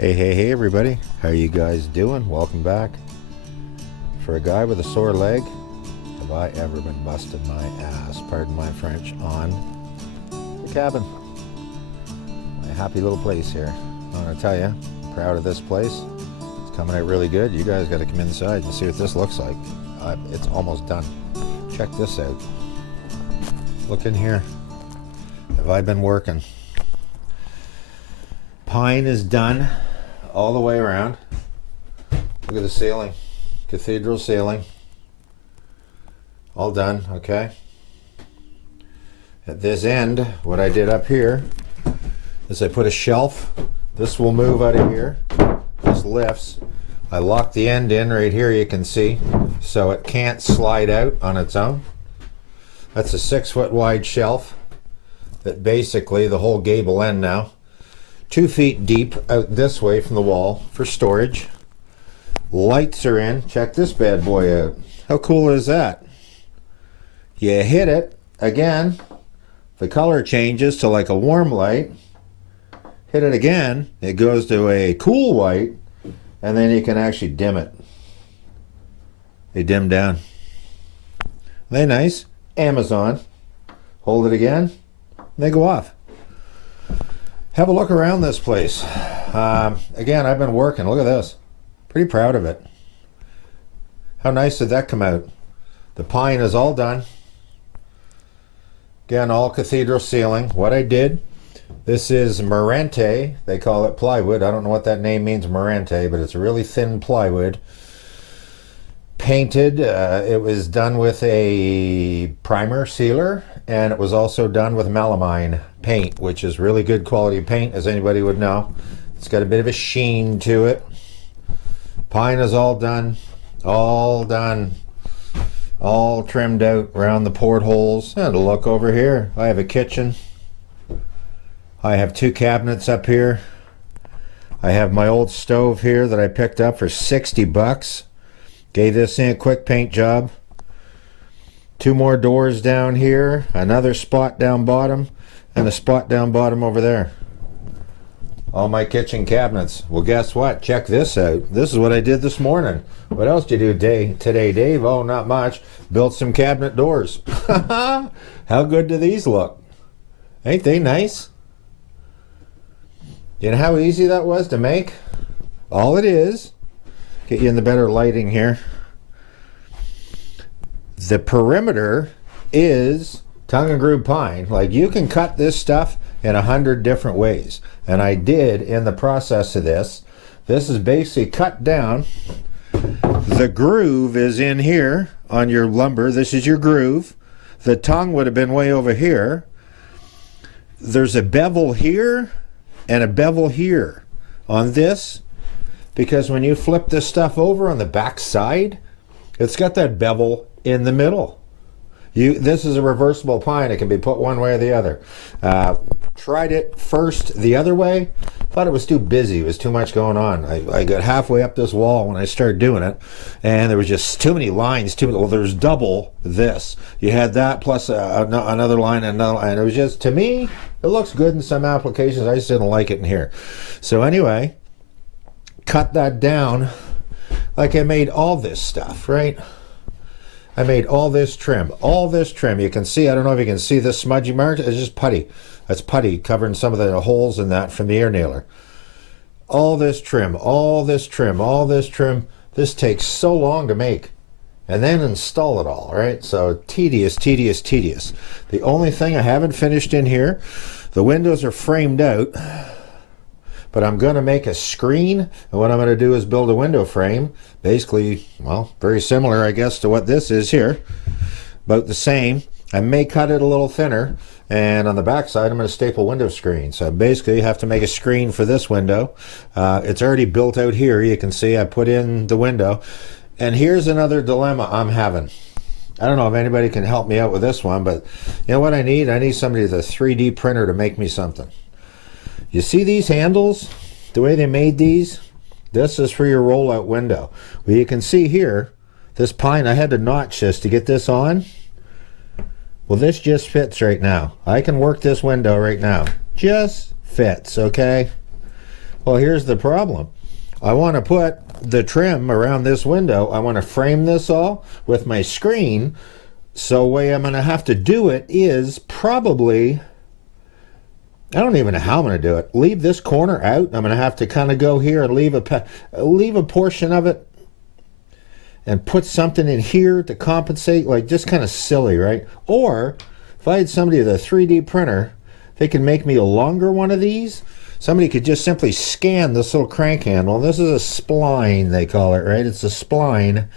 Hey everybody, how are you guys doing? Welcome back. For a guy with a sore leg, have I ever been busting my ass, pardon my French, on the cabin. My happy little place here. I'm gonna tell you, proud of this place. It's coming out really good. You guys gotta come inside and see what this looks like. It's almost done. Check this out. Look in here. Have I been working? Pine is done all the way around. Look at the ceiling. Cathedral ceiling. All done, okay? At this end, what I did up here is I put a shelf. This will move out of here. This lifts. I locked the end in right here, you can see, so it can't slide out on its own. That's a 6-foot wide shelf that basically the whole gable end now, 2 feet deep out this way from the wall for storage. Lights are in. Check this bad boy out. How cool is that? You hit it again, the color changes to like a warm light. Hit it again, it goes to a cool white, and then you can actually dim it. They dim down. They nice. Amazon. Hold it again, and they go off. Have a look around this place. Again, I've been working. Look at this. Pretty proud of it. How nice did that come out? The pine is all done. Again, all cathedral ceiling. What I did, this is Marente. They call it plywood. I don't know what that name means, Marente, but it's a really thin plywood. Painted. It was done with a primer sealer, and it was also done with melamine paint, which is really good quality paint, as anybody would know. It's got a bit of a sheen to it. Pine is all done, all trimmed out around the portholes. And look over here, I have a kitchen. I have 2 cabinets up here. I have my old stove here that I picked up for 60 bucks. Gave this thing a quick paint job. 2 more doors down here, another spot down bottom, and a spot down bottom over there. All my kitchen cabinets. Well, guess what? Check this out. This is what I did this morning. What else did you do today, Dave? Oh, not much. Built some cabinet doors. How good do these look? Ain't they nice? You know how easy that was to make? All it is, get you in the better lighting here. The perimeter is tongue and groove pine. Like, you can cut this stuff in 100 different ways. And I did in the process of this. This is basically cut down. The groove is in here on your lumber. This is your groove. The tongue would have been way over here. There's a bevel here and a bevel here on this, because when you flip this stuff over on the back side, it's got that bevel in the middle. This is a reversible pine. It can be put one way or the other. Tried it first the other way. Thought it was too busy. It was too much going on. I got halfway up this wall when I started doing it, and there was just too many lines. Well, there's double this. You had that plus another line, and it was just, to me, it looks good in some applications. I just didn't like it in here. So anyway, cut that down. Like, I made all this stuff, right? I made all this trim. You can see, I don't know if you can see this smudgy mark. It's just putty. That's putty covering some of the holes in that from the air nailer. All this trim. This takes so long to make. And then install it all, right? So tedious. The only thing I haven't finished in here, the windows are framed out, but I'm going to make a screen, and what I'm going to do is build a window frame. Basically, well, very similar, I guess, to what this is here. About the same. I may cut it a little thinner, and on the back side, I'm going to staple window screen. So basically, you have to make a screen for this window. It's already built out here. You can see I put in the window. And here's another dilemma I'm having. I don't know if anybody can help me out with this one, but you know what I need? I need somebody with a 3D printer to make me something. You see these handles? The way they made these? This is for your rollout window. Well, you can see here, this pine, I had to notch this to get this on. Well, this just fits right now. I can work this window right now. Just fits, okay? Well, here's the problem. I want to put the trim around this window. I want to frame this all with my screen. So the way I'm going to have to do it is probably, I don't even know how I'm going to do it. Leave this corner out. I'm going to have to kind of go here and leave a portion of it and put something in here to compensate, like just kind of silly, right? Or if I had somebody with a 3D printer, they could make me a longer one of these. Somebody could just simply scan this little crank handle. This is a spline, they call it, right? It's a spline.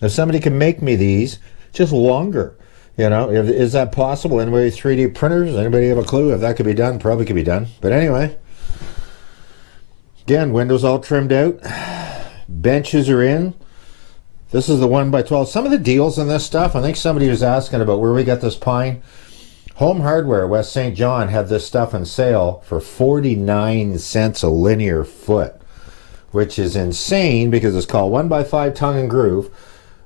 If somebody can make me these just longer, you know, is that possible? Anybody 3D printers? Anybody have a clue if that could be done? Probably could be done. But anyway, again, windows all trimmed out. Benches are in. This is the 1x12. Some of the deals on this stuff, I think somebody was asking about where we got this pine. Home Hardware, West St. John, had this stuff on sale for 49 cents a linear foot, which is insane because it's called 1x5 tongue and groove.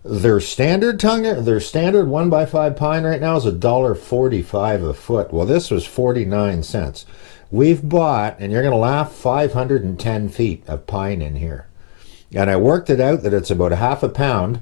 Their standard 1x5 pine right now is $1.45 a foot. Well, this was 49 cents. We've bought, and you're going to laugh, 510 feet of pine in here. And I worked it out that it's about a half a pound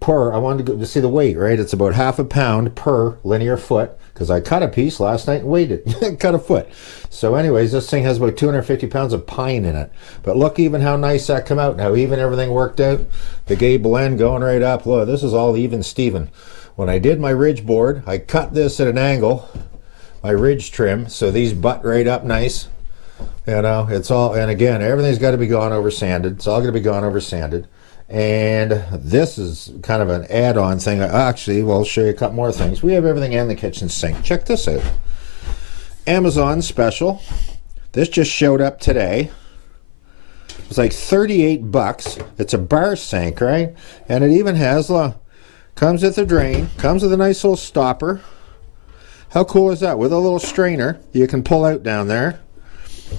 per, I wanted to see the weight, right? It's about half a pound per linear foot, because I cut a piece last night and weighed it. Cut a foot. So anyways, this thing has about 250 pounds of pine in it. But look even how nice that come out, and how even everything worked out. The gable end going right up. Look, this is all even Steven. When I did my ridge board, I cut this at an angle, my ridge trim, so these butt right up nice. You know, it's all, and again, everything's got to be gone over sanded. It's all going to be gone over sanded. And this is kind of an add-on thing. Actually, well, I'll show you a couple more things. We have everything in the kitchen sink. Check this out. Amazon special. This just showed up today. It's like 38 bucks. It's a bar sink, right? And it even has, comes with a drain, comes with a nice little stopper. How cool is that? With a little strainer you can pull out down there.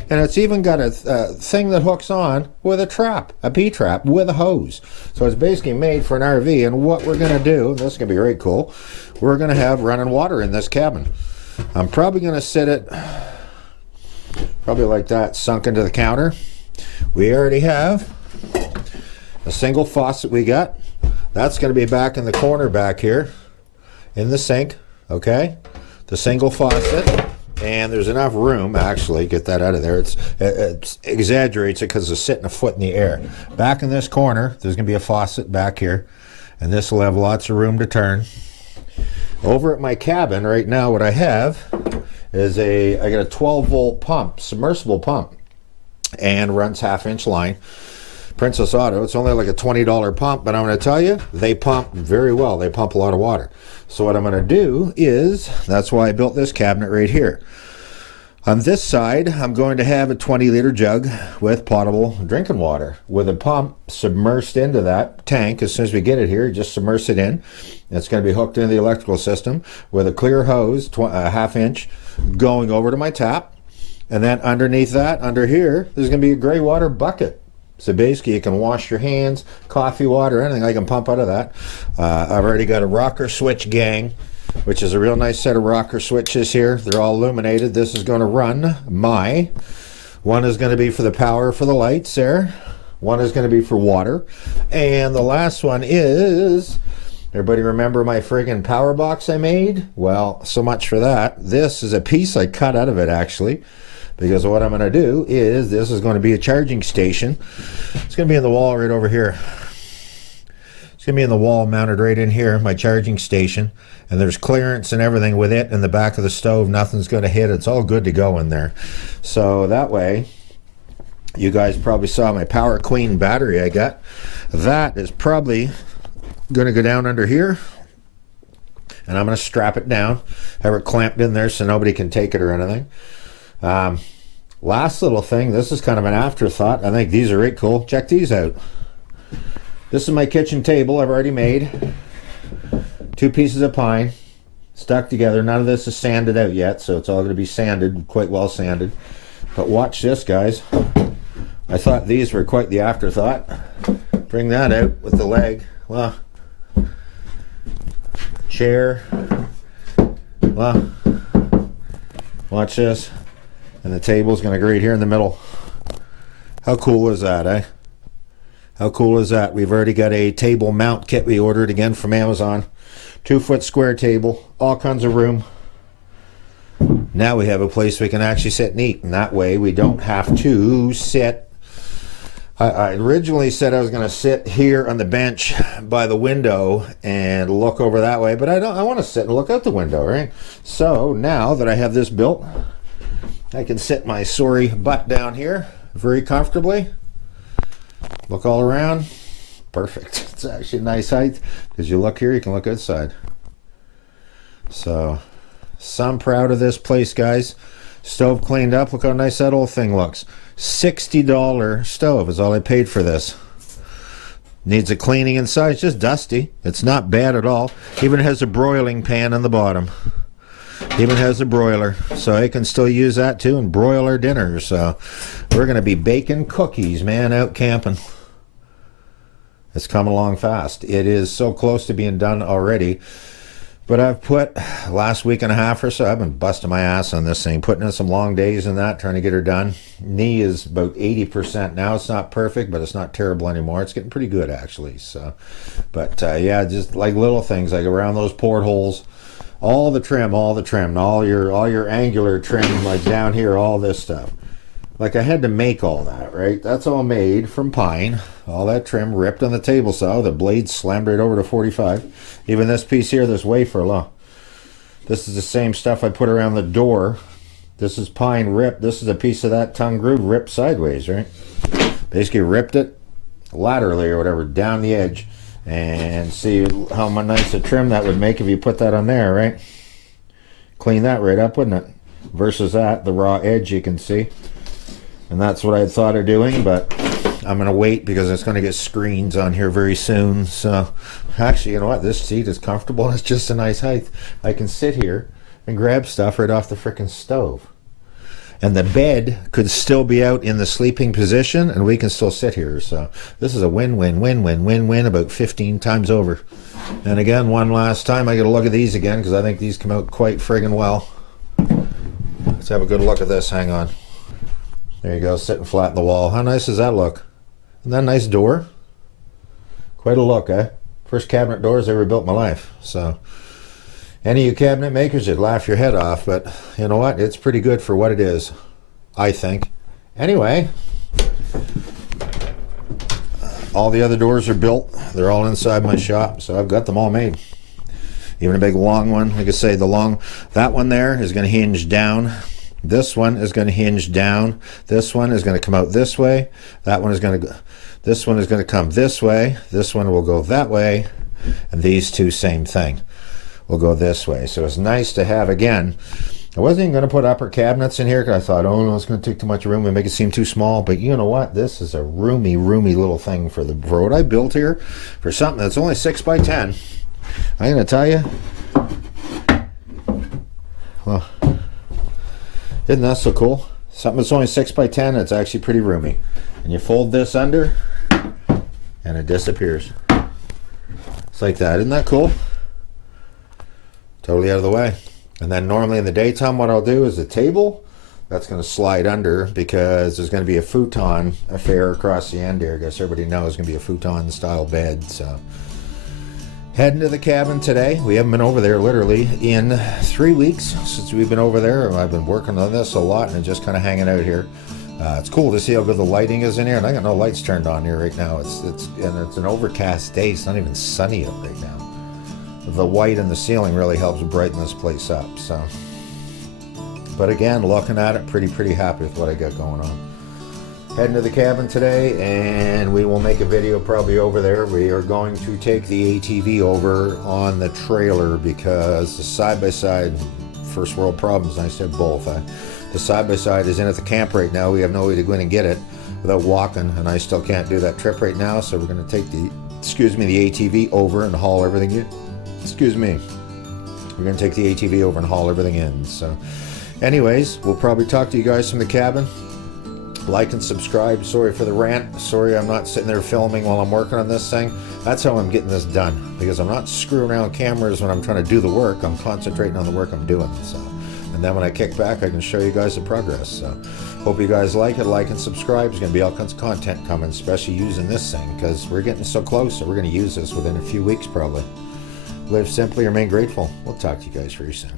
And it's even got a thing that hooks on with a trap, a P-trap with a hose. So it's basically made for an RV. And what we're going to do, this is going to be very cool, we're going to have running water in this cabin. I'm probably going to sit it, probably like that, sunk into the counter. We already have a single faucet we got. That's going to be back in the corner back here in the sink, okay? The single faucet. And there's enough room, actually, get that out of there. It exaggerates it because it's sitting a foot in the air. Back in this corner, there's going to be a faucet back here. And this will have lots of room to turn. Over at my cabin right now, what I have is I got a 12-volt pump, submersible pump. And runs half-inch line. Princess Auto, it's only like a $20 pump, but I'm going to tell you, they pump very well. They pump a lot of water. So what I'm going to do is, that's why I built this cabinet right here. On this side, I'm going to have a 20-liter jug with potable drinking water with a pump submersed into that tank. As soon as we get it here, just submerge it in. It's going to be hooked into the electrical system with a clear hose, a half-inch, going over to my tap. And then underneath that, under here, there's going to be a gray water bucket. So basically, you can wash your hands, coffee, water, anything I can pump out of that. I've already got a rocker switch gang, which is a real nice set of rocker switches here. They're all illuminated. This is going to run my. One is going to be for the power for the lights there. One is going to be for water. And the last one is, everybody remember my friggin' power box I made? Well, so much for that. This is a piece I cut out of it, actually. Because what I'm going to do is, this is going to be a charging station. It's going to be in the wall right over here. It's going to be in the wall mounted right in here, my charging station. And there's clearance and everything with it in the back of the stove. Nothing's going to hit. It's all good to go in there. So that way, you guys probably saw my Power Queen battery I got. That is probably going to go down under here. And I'm going to strap it down. Have it clamped in there so nobody can take it or anything. Last little thing, this is kind of an afterthought. I think these are right cool. Check these out. This is my kitchen table I've already made. 2 pieces of pine stuck together. None of this is sanded out yet, so it's all going to be sanded, quite well sanded. But watch this, guys. I thought these were quite the afterthought. Bring that out with the leg. Well, chair. Well, watch this. And the table's going to go right here in the middle. How cool is that, eh? How cool is that? We've already got a table mount kit we ordered again from Amazon. 2-foot square table, all kinds of room. Now we have a place we can actually sit and eat, and that way we don't have to sit. I originally said I was going to sit here on the bench by the window and look over that way, but I want to sit and look out the window, right? So now that I have this built, I can sit my sorry butt down here very comfortably. Look all around. Perfect. It's actually a nice height because you look here, you can look outside. So I'm proud of this place, guys. Stove cleaned up. Look how nice that old thing looks. $60 stove is all I paid for this. Needs a cleaning inside. It's just dusty. It's not bad at all. Even has a broiling pan on the bottom. Even has a broiler, so I can still use that too and broil our dinner. So we're going to be baking cookies, man, out camping. It's coming along fast. It is so close to being done already. But I've put, last week and a half or so, I've been busting my ass on this thing, putting in some long days and that, trying to get her done. Knee is about 80% now. It's not perfect, but it's not terrible anymore. It's getting pretty good, actually. So, but yeah, just like little things, like around those portholes. All the trim, and all your angular trim, like down here, all this stuff. Like I had to make all that, right? That's all made from pine. All that trim ripped on the table saw. The blade slammed right over to 45. Even this piece here, this wafer, look. This is the same stuff I put around the door. This is pine ripped. This is a piece of that tongue groove ripped sideways, right? Basically ripped it laterally or whatever down the edge. And see how nice a trim that would make if you put that on there, right? Clean that right up, wouldn't it? Versus that, the raw edge you can see. And that's what I had thought of doing, but I'm going to wait because it's going to get screens on here very soon. So, actually, you know what? This seat is comfortable. It's just a nice height. I can sit here and grab stuff right off the frickin' stove. And the bed could still be out in the sleeping position, and we can still sit here. So this is a win-win-win-win-win-win about 15 times over. And again, one last time, I got to look at these again because I think these come out quite friggin' well. Let's have a good look at this. Hang on. There you go, sitting flat in the wall. How nice does that look? Isn't that a nice door? Quite a look, eh? First cabinet doors I ever built in my life. So any of you cabinet makers, you'd laugh your head off, but you know what? It's pretty good for what it is, I think. Anyway, all the other doors are built. They're all inside my shop, so I've got them all made. Even a big long one. Like I say, that one there is going to hinge down. This one is going to hinge down. This one is going to come out this way. That one is going to go. This one is going to come this way. This one will go that way. And these two, same thing, will go this way. So it's nice to have, again, I wasn't even going to put upper cabinets in here because I thought, oh no, it's going to take too much room and make it seem too small. But you know what? This is a roomy little thing for what I built here. For something that's only 6 by 10. I'm going to tell you, well, isn't that so cool? Something that's only 6 by 10, it's actually pretty roomy. And you fold this under, and it disappears. It's like that. Isn't that cool? Totally out of the way. And then normally in the daytime, what I'll do is the table, that's going to slide under because there's going to be a futon affair across the end here. I guess everybody knows it's going to be a futon-style bed. So heading to the cabin today. We haven't been over there literally in 3 weeks since we've been over there. I've been working on this a lot and just kind of hanging out here. It's cool to see how good the lighting is in here, and I got no lights turned on here right now. It's an overcast day. It's not even sunny out right now. The white in the ceiling really helps brighten this place up. So, but again, looking at it, pretty happy with what I got going on. Heading to the cabin today, and we will make a video probably over there. We are going to take the ATV over on the trailer because the side-by-side, first world problems, I said both. The side-by-side is in at the camp right now. We have no way to go in and get it without walking, and I still can't do that trip right now, so we're going to take the ATV over and haul everything in. We're going to take the ATV over and haul everything in. So anyways, we'll probably talk to you guys from the cabin. Like and subscribe. Sorry for the rant. Sorry I'm not sitting there filming while I'm working on this thing. That's how I'm getting this done, because I'm not screwing around cameras when I'm trying to do the work. I'm concentrating on the work I'm doing. So And then when I kick back, I can show you guys the progress. So hope you guys like it. Like and subscribe. There's going to be all kinds of content coming, especially using this thing, because we're getting so close that we're going to use this within a few weeks probably. Live simply, remain grateful. We'll talk to you guys very soon.